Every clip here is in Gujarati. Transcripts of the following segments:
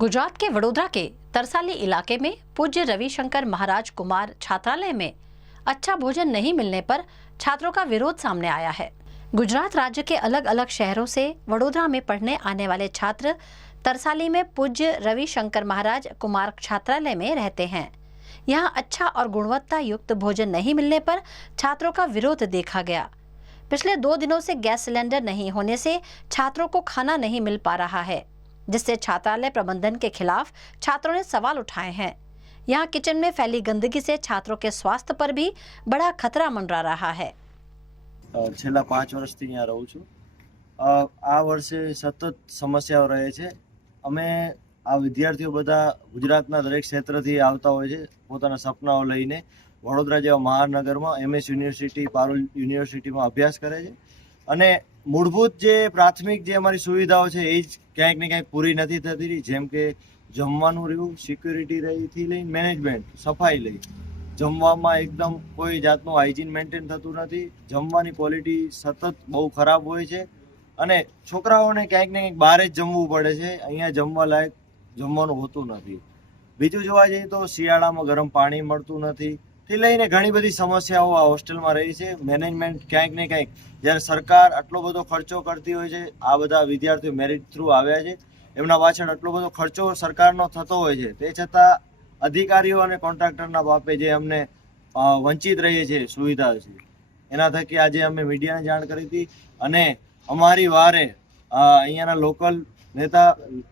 गुजरात के वडोदरा के तरसाली इलाके में पूज्य रविशंकर महाराज कुमार छात्रालय में अच्छा भोजन नहीं मिलने पर छात्रों का विरोध सामने आया है। गुजरात राज्य के अलग अलग शहरों से वडोदरा में पढ़ने आने वाले छात्र तरसाली में पूज्य रविशंकर महाराज कुमार छात्रालय में रहते हैं। यहाँ अच्छा और गुणवत्ता युक्त भोजन नहीं मिलने पर छात्रों का विरोध देखा गया। पिछले 2 दिनों से गैस सिलेंडर नहीं होने से छात्रों को खाना नहीं मिल पा रहा है, जिससे छात्रालय प्रबंधन के खिलाफ छात्रों ने सवाल उठाए हैं। यहाँ किचन में फैली गंदगी से छात्रों के स्वास्थ्य पर भी बड़ा खतरा मंडरा रहा है। છેલ્લા 5 વર્ષથી અહીંયા રહું છું। આ વર્ષે સતત સમસ્યાઓ રહે છે। અમે આ વિદ્યાર્થીઓ બધા ગુજરાતના દરેક ક્ષેત્રથી આવતા હોય છે પોતાના સપનાઓ લઈને વડોદરા જેવા મહાનગરમાં MS યુનિવર્સિટી પારુલ યુનિવર્સિટીમાં અભ્યાસ કરે છે અને મૂળભૂત જે પ્રાથમિક જે અમારી સુવિધાઓ છે એ જ ક્યાંક ને ક્યાંક પૂરી નથી થતી, જેમ કે જમવાનું રહ્યું, સિક્યુરિટી રહીથી લઈને મેનેજમેન્ટ, સફાઈ લઈ જમવામાં એકદમ કોઈ જાતનું હાઇજીન મેન્ટેન થતું નથી। જમવાની ક્વોલિટી સતત બહુ ખરાબ હોય છે અને છોકરાઓને ક્યાંક ને ક્યાંક બહાર જ જમવું પડે છે, અહીંયા જમવા લાયક જમવાનું હોતું નથી। બીજું જોવા જઈએ તો શિયાળામાં ગરમ પાણી મળતું નથી થી લઈને ઘણી બધી સમસ્યાઓ આ હોસ્ટેલમાં રહી છે। મેનેજમેન્ટ ક્યાંક ને ક્યાંક જ્યારે સરકાર આટલો બધો ખર્ચો કરતી હોય છે, આ બધા વિદ્યાર્થીઓ મેરિટ થ્રુ આવ્યા છે, એમના પાછળ આટલો બધો ખર્ચો સરકારનો થતો હોય છે, તે છતાં અધિકારીઓ અને કોન્ટ્રાક્ટરના બાપે જે અમને વંચિત રહીએ છીએ સુવિધા છે, એના થકી આજે અમે મીડિયાને જાણ કરી હતી અને અમારી વારે અહીંયાના લોકલ नेता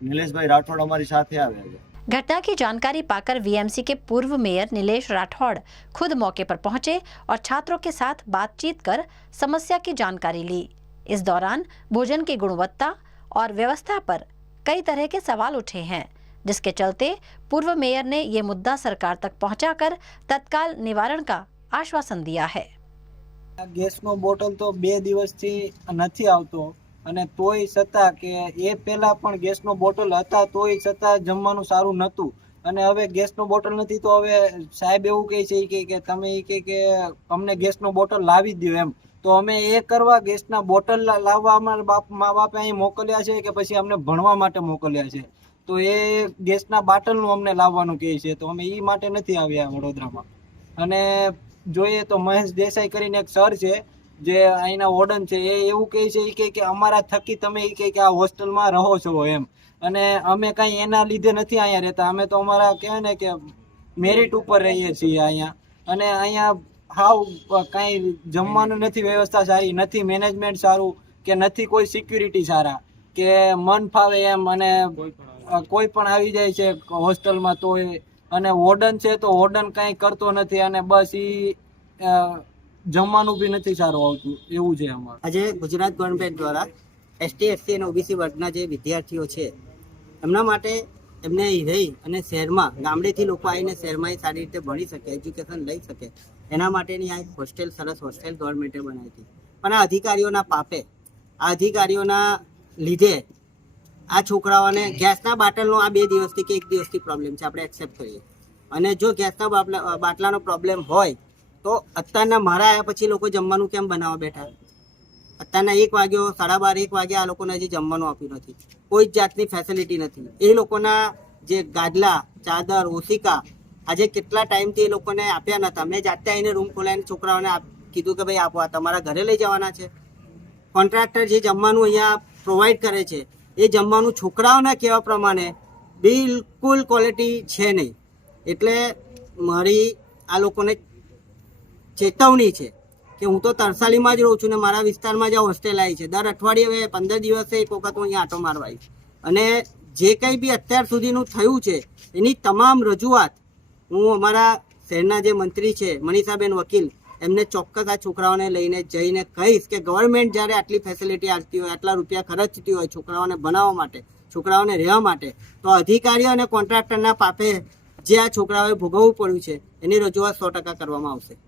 नीलेश भाई राठौड़ हमारी साथ आया है। घटना की जानकारी पाकर VMC के पूर्व मेयर नीलेश राठौड़ खुद मौके पर पहुंचे और छात्रों के साथ बातचीत कर समस्या की जानकारी ली। इस दौरान भोजन की गुणवत्ता और व्यवस्था पर कई तरह के सवाल उठे हैं, जिसके चलते पूर्व मेयर ने ये मुद्दा सरकार तक पहुंचाकर तत्काल निवारण का आश्वासन दिया है। ગેસનો બોટલ તો 2 દિવસથી નથી આવતો અને તોય છતાં કે એ પહેલા પણ ગેસનો બોટલ હતા તોય છતાં જમવાનું સારું નહોતું અને હવે ગેસનો બોટલ નથી તો હવે સાહેબ એવું કહે છે કે તમે કે અમને ગેસનો બોટલ લાવી દો એમ, તો અમે એ કરવા ગેસના બોટલ લાવવા અમારા મા બાપે અહીં મોકલ્યા છે કે પછી અમને ભણવા માટે મોકલ્યા છે, તો એ ગેસના બાટલનું અમને લાવવાનું કહે છે, તો અમે એ માટે નથી આવ્યા વડોદરામાં। અને જોઈએ તો મહેશ દેસાઈ કરીને એક સર છે જે અહીંના વોર્ડન છે, એ એવું કહે છે કે અમારા થકી તમે કે આ હોસ્ટેલમાં રહો છો એમ, અને અમે કાંઈ એના લીધે નથી અહીંયા રહેતા, અમે તો અમારા કહેવાય ને કે મેરિટ ઉપર રહીએ છીએ અહીંયા, અને અહીંયા હાવ કાંઈ જમવાનું નથી, વ્યવસ્થા સારી નથી, મેનેજમેન્ટ સારું કે નથી, કોઈ સિક્યુરિટી સારા કે મન ફાવે એમ, અને કોઈ પણ આવી જાય છે હોસ્ટેલમાં તો અને વોર્ડન છે તો વોર્ડન કાંઈ કરતો નથી અને બસ એ જમવાનું બી નથી સારું આવતું એવું છે અમારું। આજે ગુજરાત ગવર્મેન્ટ દ્વારા ST SC અને OBC વર્ગના જે વિદ્યાર્થીઓ છે એમના માટે એમને રહી અને શહેરમાં ગામડેથી લોકો આવીને શહેરમાં સારી રીતે ભણી શકે, એજ્યુકેશન લઈ શકે, એના માટેની આ હોસ્ટેલ સરસ હોસ્ટેલ ગવર્મેન્ટે બનાવી હતી। પણ આ અધિકારીઓના પાપે, આ અધિકારીઓના લીધે આ છોકરાઓને ગેસના બાટલનો આ 2 દિવસથી કે 1 દિવસથી પ્રોબ્લેમ છે, આપણે એક્સેપ્ટ કરીએ, અને જો ગેસના બાટલાનો પ્રોબ્લેમ હોય તો અત્યારના મારા આવ્યા પછી લોકો જમવાનું કેમ બનાવવા બેઠા? અત્યારના 1 વાગ્યો, 12:30 1 વાગે આ લોકોને હજી જમવાનું આપ્યું નથી, કોઈ જ જાતની ફેસિલિટી નથી। એ લોકોના જે ગાદલા, ચાદર, ઓશિકા આજે કેટલા ટાઈમથી એ લોકોને આપ્યા નતા, મેં જાતે આવીને રૂમ ખોલાવીને છોકરાઓને કીધું કે ભાઈ આપો, આ તમારા ઘરે લઈ જવાના છે। કોન્ટ્રાક્ટર જે જમવાનું અહીંયા પ્રોવાઈડ કરે છે એ જમવાનું છોકરાઓના કહેવા પ્રમાણે બિલકુલ ક્વોલિટી છે નહીં, એટલે મારી આ લોકોને ચેતવણી છે કે હું તો તરસાલીમાં જ રહું છું ને મારા વિસ્તારમાં જે હોસ્ટેલ આવી છે, દર અઠવાડિયે 15 દિવસે એક વખત હું અહીંયા આંટો મારવા આવીશ, અને જે કંઈ બી અત્યાર સુધીનું થયું છે એની તમામ રજૂઆત હું અમારા શહેરના જે મંત્રી છે મનીષાબેન વકીલ એમને ચોક્કસ આ છોકરાઓને લઈને જઈને કહીશ કે ગવર્મેન્ટ જ્યારે આટલી ફેસિલિટી આપતી હોય, આટલા રૂપિયા ખર્ચતી હોય છોકરાઓને ભણાવવા માટે, છોકરાઓને રહેવા માટે, તો અધિકારીઓ અને કોન્ટ્રાક્ટરના પાપે જે આ છોકરાઓએ ભોગવવું પડ્યું છે એની રજૂઆત 100% કરવામાં આવશે।